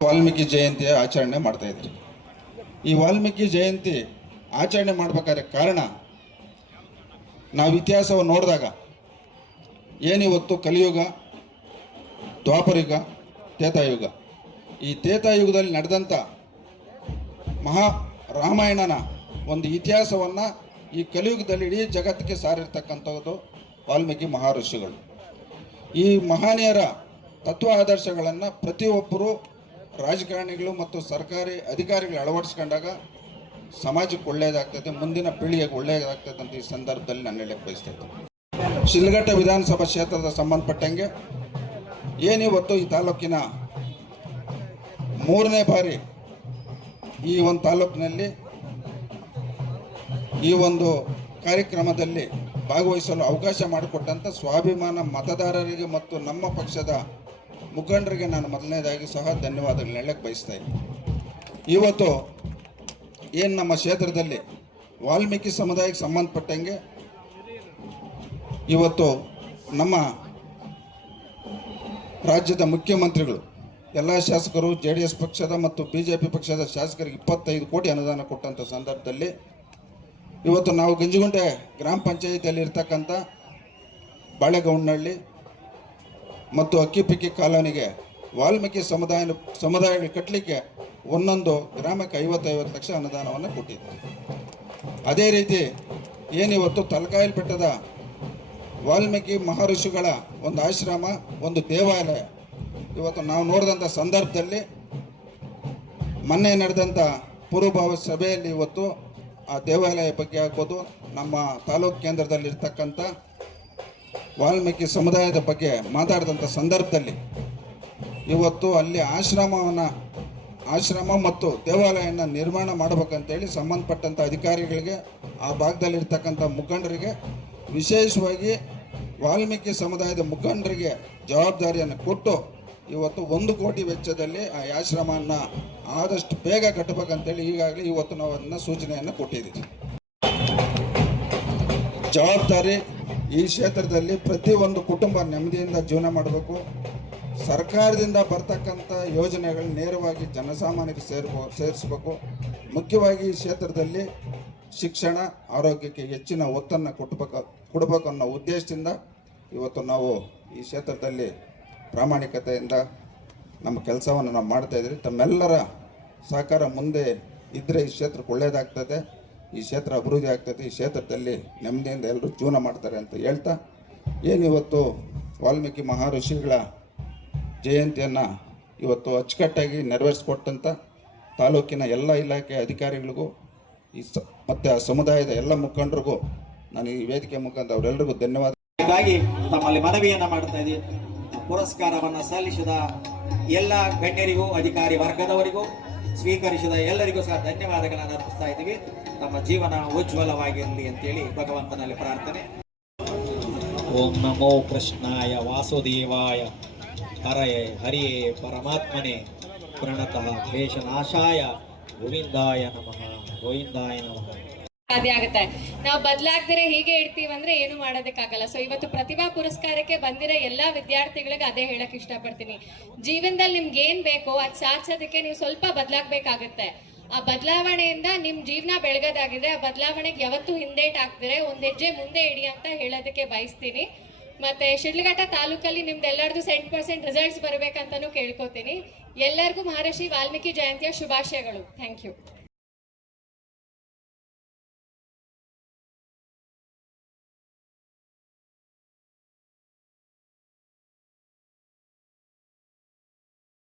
ವಾಲ್ಮೀಕಿ ಜಯಂತಿಯ ಆಚರಣೆ ಮಾಡ್ತಾ ಇದ್ರಿ. ಈ ವಾಲ್ಮೀಕಿ ಜಯಂತಿ ಆಚರಣೆ ಮಾಡ್ಬೇಕಾದ್ರೆ ಕಾರಣ, ನಾವು ಇತಿಹಾಸವನ್ನು ನೋಡಿದಾಗ ಏನಿವತ್ತು ಕಲಿಯುಗ, ದ್ವಾಪರಯುಗ ತೇತಾಯುಗ ಈ ತೇತಾಯುಗದಲ್ಲಿ ನಡೆದಂಥ ಮಹಾ ರಾಮಾಯಣನ ಒಂದು ಇತಿಹಾಸವನ್ನು ಈ ಕಲಿಯುಗದಲ್ಲಿ ಇಡೀ ಜಗತ್ತಿಗೆ ಸಾರಿರ್ತಕ್ಕಂಥದ್ದು ವಾಲ್ಮೀಕಿ ಮಹರ್ಷಿಗಳು ಈ ಮಹಾನೀಯರ ತತ್ವ ಆದರ್ಶಗಳನ್ನು ಪ್ರತಿಯೊಬ್ಬರು ರಾಜಕಾರಣಿಗಳು ಮತ್ತು ಸರ್ಕಾರಿ ಅಧಿಕಾರಿಗಳು ಅಳವಡಿಸ್ಕೊಂಡಾಗ ಸಮಾಜಕ್ಕೆ ಒಳ್ಳೆಯದಾಗ್ತದೆ, ಮುಂದಿನ ಪೀಳಿಗೆಗೆ ಒಳ್ಳೆಯದಾಗ್ತದೆ ಅಂತ ಈ ಸಂದರ್ಭದಲ್ಲಿ ನಾನು ಹೇಳಕ್ಕೆ ಬಯಸ್ತಾ ಶಿಲ್ಘಟ್ಟ ವಿಧಾನಸಭಾ ಕ್ಷೇತ್ರದ ಸಂಬಂಧಪಟ್ಟಂಗೆ ಏನಿವತ್ತು ಈ ತಾಲೂಕಿನ ಮೂರನೇ ಬಾರಿ ಈ ಒಂದು ತಾಲೂಕಿನಲ್ಲಿ ಈ ಒಂದು ಕಾರ್ಯಕ್ರಮದಲ್ಲಿ ಭಾಗವಹಿಸಲು ಅವಕಾಶ ಮಾಡಿಕೊಟ್ಟಂಥ ಸ್ವಾಭಿಮಾನ ಮತದಾರರಿಗೆ ಮತ್ತು ನಮ್ಮ ಪಕ್ಷದ ಮುಖಂಡರಿಗೆ ನಾನು ಮೊದಲನೇದಾಗಿ ಸಹ ಧನ್ಯವಾದಗಳು ಹೇಳಕ್ಕೆ ಬಯಸ್ತಾ ಇದ್ದೀನಿ. ಇವತ್ತು ಏನು ನಮ್ಮ ಕ್ಷೇತ್ರದಲ್ಲಿ ವಾಲ್ಮೀಕಿ ಸಮುದಾಯಕ್ಕೆ ಸಂಬಂಧಪಟ್ಟಂಗೆ ಇವತ್ತು ನಮ್ಮ ರಾಜ್ಯದ ಮುಖ್ಯಮಂತ್ರಿಗಳು, ಎಲ್ಲ ಶಾಸಕರು, ಜೆ ಡಿ ಎಸ್ ಪಕ್ಷದ ಮತ್ತು ಬಿ ಜೆ ಪಿ ಪಕ್ಷದ ಶಾಸಕರಿಗೆ ಇಪ್ಪತ್ತೈದು ಕೋಟಿ ಅನುದಾನ ಕೊಟ್ಟಂಥ ಸಂದರ್ಭದಲ್ಲಿ ಇವತ್ತು ನಾವು ಗಂಜಿಗುಂಟೆ ಗ್ರಾಮ ಪಂಚಾಯಿತಿಯಲ್ಲಿ ಇರ್ತಕ್ಕಂಥ ಬಾಳೆಗೌಂಡನಹಳ್ಳಿ ಮತ್ತು ಅಕ್ಕಿಪಿಕ್ಕಿ ಕಾಲೋನಿಗೆ ವಾಲ್ಮೀಕಿ ಸಮುದಾಯ ಸಮುದಾಯಗಳು ಕಟ್ಟಲಿಕ್ಕೆ ಒಂದೊಂದು ಗ್ರಾಮಕ್ಕೆ ಐವತ್ತೈವತ್ತು ಲಕ್ಷ ಅನುದಾನವನ್ನು ಕೊಟ್ಟಿದ್ದಾರೆ. ಅದೇ ರೀತಿ ಏನಿವತ್ತು ತಲಕಾಯಲ್ ಬೆಟ್ಟದ ವಾಲ್ಮೀಕಿ ಮಹರ್ಷಿಗಳ ಒಂದು ಆಶ್ರಮ, ಒಂದು ದೇವಾಲಯ. ಇವತ್ತು ನಾವು ನೋಡಿದಂಥ ಸಂದರ್ಭದಲ್ಲಿ ಮೊನ್ನೆ ನಡೆದಂಥ ಪೂರ್ವಭಾವ ಸಭೆಯಲ್ಲಿ ಇವತ್ತು ಆ ದೇವಾಲಯ ಬಗ್ಗೆ ಆಗ್ಬೋದು, ನಮ್ಮ ತಾಲೂಕು ಕೇಂದ್ರದಲ್ಲಿರ್ತಕ್ಕಂಥ ವಾಲ್ಮೀಕಿ ಸಮುದಾಯದ ಬಗ್ಗೆ ಮಾತಾಡಿದಂಥ ಸಂದರ್ಭದಲ್ಲಿ ಇವತ್ತು ಅಲ್ಲಿ ಆಶ್ರಮವನ್ನು, ಆಶ್ರಮ ಮತ್ತು ದೇವಾಲಯನ ನಿರ್ಮಾಣ ಮಾಡಬೇಕಂತೇಳಿ ಸಂಬಂಧಪಟ್ಟಂಥ ಅಧಿಕಾರಿಗಳಿಗೆ, ಆ ಭಾಗದಲ್ಲಿರ್ತಕ್ಕಂಥ ಮುಖಂಡರಿಗೆ, ವಿಶೇಷವಾಗಿ ವಾಲ್ಮೀಕಿ ಸಮುದಾಯದ ಮುಖಂಡರಿಗೆ ಜವಾಬ್ದಾರಿಯನ್ನು ಕೊಟ್ಟು ಇವತ್ತು ಒಂದು ಕೋಟಿ ವೆಚ್ಚದಲ್ಲಿ ಆ ಆಶ್ರಮವನ್ನು ಆದಷ್ಟು ಬೇಗ ಕಟ್ಟಬೇಕಂತೇಳಿ ಈಗಾಗಲೇ ಇವತ್ತು ನಾವು ಅದನ್ನು ಸೂಚನೆಯನ್ನು ಕೊಟ್ಟಿದ್ದೀವಿ. ಜವಾಬ್ದಾರಿ ಈ ಕ್ಷೇತ್ರದಲ್ಲಿ ಪ್ರತಿಯೊಂದು ಕುಟುಂಬ ನೆಮ್ಮದಿಯಿಂದ ಜೀವನ ಮಾಡಬೇಕು. ಸರ್ಕಾರದಿಂದ ಬರ್ತಕ್ಕಂಥ ಯೋಜನೆಗಳು ನೇರವಾಗಿ ಜನಸಾಮಾನ್ಯರಿಗೆ ಸೇರ್ಬೋ, ಸೇರಿಸ್ಬೇಕು. ಮುಖ್ಯವಾಗಿ ಈ ಕ್ಷೇತ್ರದಲ್ಲಿ ಶಿಕ್ಷಣ, ಆರೋಗ್ಯಕ್ಕೆ ಹೆಚ್ಚಿನ ಒತ್ತನ್ನು ಕೊಟ್ಬೇಕು, ಕೊಡಬೇಕು ಅನ್ನೋ ಉದ್ದೇಶದಿಂದ ಇವತ್ತು ನಾವು ಈ ಕ್ಷೇತ್ರದಲ್ಲಿ ಪ್ರಾಮಾಣಿಕತೆಯಿಂದ ನಮ್ಮ ಕೆಲಸವನ್ನು ನಾವು ಮಾಡ್ತಾಯಿದ್ದೀವಿ ತಮ್ಮೆಲ್ಲರ ಸಹಕಾರ ಮುಂದೆ ಇದ್ದರೆ ಈ ಕ್ಷೇತ್ರಕ್ಕೆ ಒಳ್ಳೆಯದಾಗ್ತದೆ ಈ ಕ್ಷೇತ್ರ ಅಭಿವೃದ್ಧಿ ಆಗ್ತದೆ, ಈ ಕ್ಷೇತ್ರದಲ್ಲಿ ನೆಮ್ಮದಿಯಿಂದ ಎಲ್ಲರೂ ಜೀವನ ಮಾಡ್ತಾರೆ ಅಂತ ಹೇಳ್ತಾ ಏನಿವತ್ತು ವಾಲ್ಮೀಕಿ ಮಹರ್ಷಿಗಳ ಜಯಂತಿಯನ್ನು ಇವತ್ತು ಅಚ್ಚುಕಟ್ಟಾಗಿ ನೆರವೇರಿಸ್ಕೊಟ್ಟಂಥ ತಾಲೂಕಿನ ಎಲ್ಲ ಇಲಾಖೆ ಅಧಿಕಾರಿಗಳಿಗೂ, ಈ ಸ, ಮತ್ತು ಆ ಸಮುದಾಯದ ಎಲ್ಲ ಮುಖಂಡರಿಗೂ ನಾನು ಈ ವೇದಿಕೆ ಮುಖಾಂತರ ಅವರೆಲ್ಲರಿಗೂ ಧನ್ಯವಾದ. ಹೀಗಾಗಿ ತಮ್ಮಲ್ಲಿ ಮನವಿಯನ್ನು ಮಾಡ್ತಾ ಇದ್ದೀವಿ ಪುರಸ್ಕಾರವನ್ನು ಸಲ್ಲಿಸಿದ ಎಲ್ಲ ಗಣ್ಯರಿಗೂ, ಅಧಿಕಾರಿ ವರ್ಗದವರಿಗೂ ಸ್ವೀಕರಿಸಿದ ಎಲ್ಲರಿಗೂ ಸಹ ಧನ್ಯವಾದಗಳನ್ನು ಅರ್ಪಿಸ್ತಾ ಇದ್ದೀವಿ. ತಮ್ಮ ಜೀವನ ಉಜ್ವಲವಾಗಿರಲಿ ಅಂತೇಳಿ ಭಗವಂತನಲ್ಲಿ ಪ್ರಾರ್ಥನೆ. ಓಂ ನಮೋ ಕೃಷ್ಣಾಯ ವಾಸುದೇವಾಯ. ಹರಯೇ ಹರಿಯೇ ಪರಮಾತ್ಮನೆ. ಪ್ರಣತಃ ಕ್ಲೇಶನಾಶಾಯ ಗೋವಿಂದಾಯ ನಮಃ. ಗೋವಿಂದಾಯ ನಮಃ. ಸಾಧ್ಯ ಆಗುತ್ತೆ. ನಾವು ಬದಲಾಗ್ದಿರ ಹೀಗೆ ಇಡ್ತೀವಿ ಅಂದ್ರೆ ಏನು ಮಾಡೋದಕ್ಕಾಗಲ್ಲ. ಸೊ ಇವತ್ತು ಪ್ರತಿಭಾ ಪುರಸ್ಕಾರಕ್ಕೆ ಬಂದಿರೋ ಎಲ್ಲ ವಿದ್ಯಾರ್ಥಿಗಳಿಗೆ ಅದೇ ಹೇಳಕ್ ಇಷ್ಟಪಡ್ತೀನಿ. ಜೀವನದಲ್ಲಿ ನಿಮ್ಗೆ ಏನ್ ಬೇಕೋ ಅದ್ ಸಾಧಿಸೋದಕ್ಕೆ ನೀವು ಸ್ವಲ್ಪ ಬದಲಾಗ್ಬೇಕಾಗತ್ತೆ. ಆ ಬದಲಾವಣೆಯಿಂದ ನಿಮ್ ಜೀವನ ಬೆಳಗೋದಾಗಿದೆ ಆ ಬದಲಾವಣೆಗೆ ಯಾವತ್ತೂ ಹಿಂದೇಟ್ ಹಾಕ್ದಿರೆ, ಒಂದ್ ಹೆಜ್ಜೆ ಮುಂದೆ ಇಡಿ ಅಂತ ಹೇಳೋದಕ್ಕೆ ಬಯಸ್ತೀನಿ. ಮತ್ತೆ ಶಿಡ್ಲಘಟ್ಟ ತಾಲೂಕಲ್ಲಿ ನಿಮ್ದು ಎಲ್ಲರದು ಸೆಂಟ್ ಪರ್ಸೆಂಟ್ ರಿಸಲ್ಟ್ಸ್ ಬರಬೇಕಂತಾನು ಕೇಳ್ಕೊತೀನಿ. ಎಲ್ಲರಿಗೂ ಮಹರ್ಷಿ ವಾಲ್ಮೀಕಿ ಜಯಂತಿಯ ಶುಭಾಶಯಗಳು. Thank you